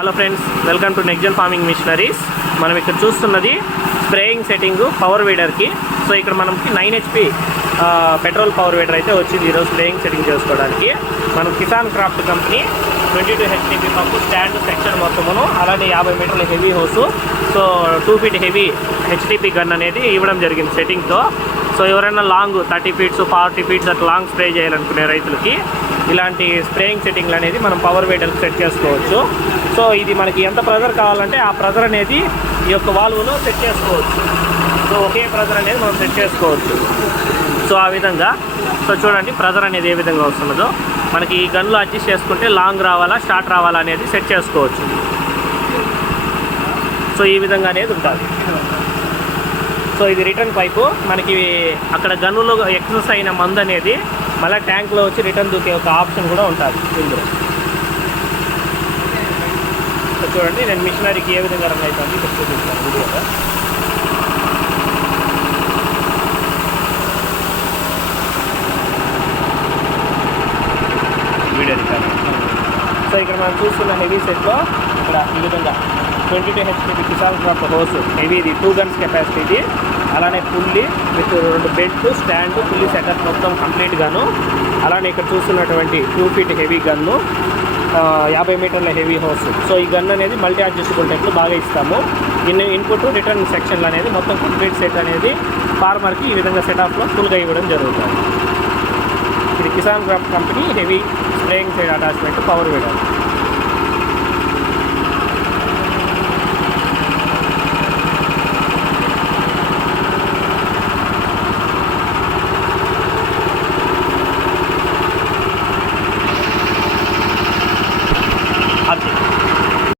Hello friends, welcome to Nexgen farming machineries. మనం ఇక్కడ చూస్తున్నది స్ప్రేయింగ్ సెట్టింగ్ పవర్ వీడర్కి. సో ఇక్కడ మనకి 9 HP పెట్రోల్ పవర్ వీడర్ అయితే వచ్చింది ఈరోజు స్ప్రేయింగ్ సెట్టింగ్ చేసుకోవడానికి. మనం Kisan craft company 22 HP pump stand section మొత్తమును, అలానే 50 మీటర్ల heavy hose, so 2 feet heavy HTP gun అనేది ఇవ్వడం జరిగింది సెట్టింగ్తో. సో ఎవరైనా లాంగ్ 30 feet 40 feet అట్లా లాంగ్ స్ప్రే చేయాలనుకునే రైతులకి ఇలాంటి స్ప్రేయింగ్ సెట్టింగ్లు అనేది మనం పవర్ వీడర్కి సెట్ చేసుకోవచ్చు. సో ఇది మనకి ఎంత ప్రెజర్ కావాలంటే ఆ ప్రెజర్ అనేది ఈ యొక్క వాల్వ్లో సెట్ చేసుకోవచ్చు. సో ఒకే ప్రెజర్ అనేది మనం సెట్ చేసుకోవచ్చు. సో ఆ విధంగా సో చూడండి ప్రెజర్ అనేది ఏ విధంగా వస్తున్నదో మనకి ఈ గన్లో అడ్జస్ట్ చేసుకుంటే లాంగ్ రావాలా షార్ట్ రావాలా అనేది సెట్ చేసుకోవచ్చు. సో ఈ విధంగా అనేది ఉంటుంది. సో ఇది రిటర్న్ పైపు. మనకి అక్కడ గన్నులో ఎక్సెస్ అయిన మందు అనేది మళ్ళీ ట్యాంక్లో వచ్చి రిటర్న్ దూకే ఒక ఆప్షన్ కూడా ఉంటుంది ఇందులో. సో చూడండి నేను మిషనరీకి ఏ విధంగా రన్ అవుతుంది ఇక్కడ చూపిస్తాను వీడియోలో. Video record. సో ఇక్కడ మనం చూస్తున్న హెవీ సెట్లో ఇక్కడ ఈ విధంగా 22 HP కిసాన్ క్రాఫ్ట్ హోస్ హెవీది 2 guns కెపాసిటీది, అలానే pulley with 2 bed stand pulley setup మొత్తం కంప్లీట్గాను, అలానే ఇక్కడ చూస్తున్నటువంటి 2 feet హెవీ గన్ను, 50 మీటర్ల హెవీ హోస్. సో ఈ గన్ అనేది మల్టీ అడ్జస్టబుల్ టైప్లో బాగా ఇస్తాము. ఇన్పుట్ రిటర్న్ సెక్షన్లు అనేది మొత్తం కంప్లీట్ సెట్ అనేది ఫార్మర్కి ఈ విధంగా సెటప్లో ఫుల్గా ఇవ్వడం జరుగుతుంది. ఇది Kisan craft company heavy spraying side attachment power weeder.